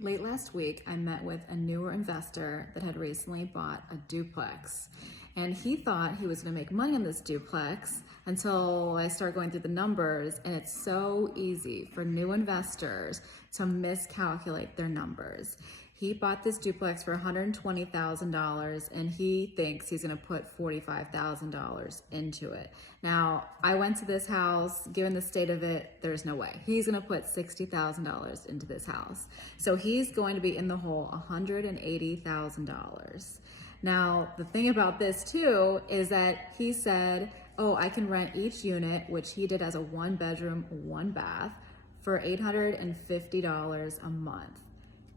Late last week, I met with a newer investor that had recently bought a duplex. And he thought he was going to make money on this duplex until I started going through the numbers. And it's so easy for new investors to miscalculate their numbers. He bought this duplex for $120,000 and he thinks he's going to put $45,000 into it. Now, I went to this house, given the state of it, there's no way. He's going to put $60,000 into this house. So he's going to be in the hole $180,000. Now, the thing about this too is that he said, oh, I can rent each unit, which he did as a 1-bedroom, 1-bath, for $850 a month.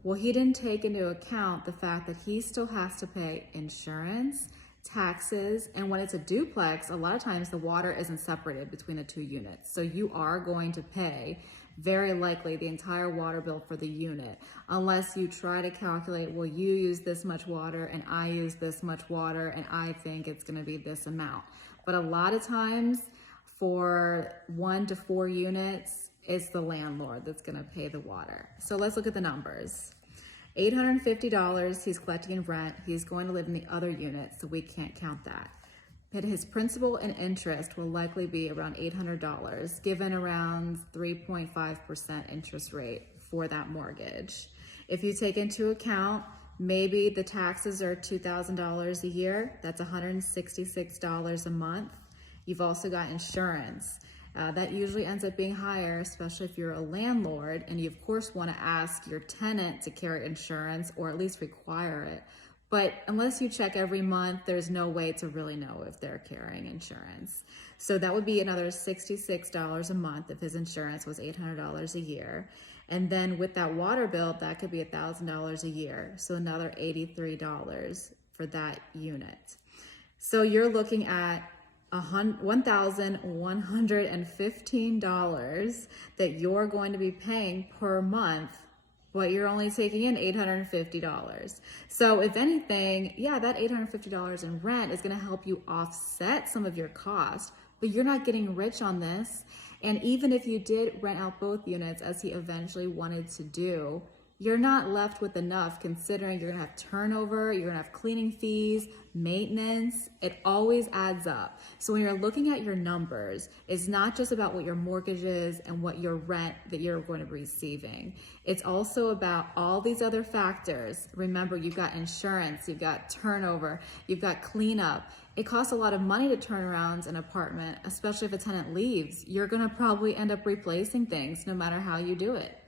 Well, he didn't take into account the fact that he still has to pay insurance, taxes, and when it's a duplex, a lot of times the water isn't separated between the 2 units. So you are going to pay very likely the entire water bill for the unit, unless you try to calculate, well, you use this much water and I use this much water and I think it's going to be this amount. But a lot of times for 1 to 4 units, it's the landlord that's going to pay the water. So let's look at the numbers. $850 he's collecting in rent. He's going to live in the other unit, so we can't count that. But his principal and interest will likely be around $800, given around 3.5% interest rate for that mortgage. If you take into account maybe the taxes are $2,000 a year, that's $166 a month. You've also got insurance. That usually ends up being higher, especially if you're a landlord and you of course want to ask your tenant to carry insurance or at least require it. But unless you check every month, there's no way to really know if they're carrying insurance. So that would be another $66 a month if his insurance was $800 a year. And then with that water bill, that could be $1,000 a year. So another $83 for that unit. So you're looking at $1,115 that you're going to be paying per month, but you're only taking in $850. So if anything, yeah, that $850 in rent is going to help you offset some of your costs, but you're not getting rich on this. And even if you did rent out both units, as he eventually wanted to do, you're not left with enough, considering you're gonna have turnover, you're gonna have cleaning fees, maintenance. It always adds up. So when you're looking at your numbers, it's not just about what your mortgage is and what your rent that you're going to be receiving. It's also about all these other factors. Remember, you've got insurance, you've got turnover, you've got cleanup. It costs a lot of money to turn around an apartment, especially if a tenant leaves. You're gonna probably end up replacing things no matter how you do it.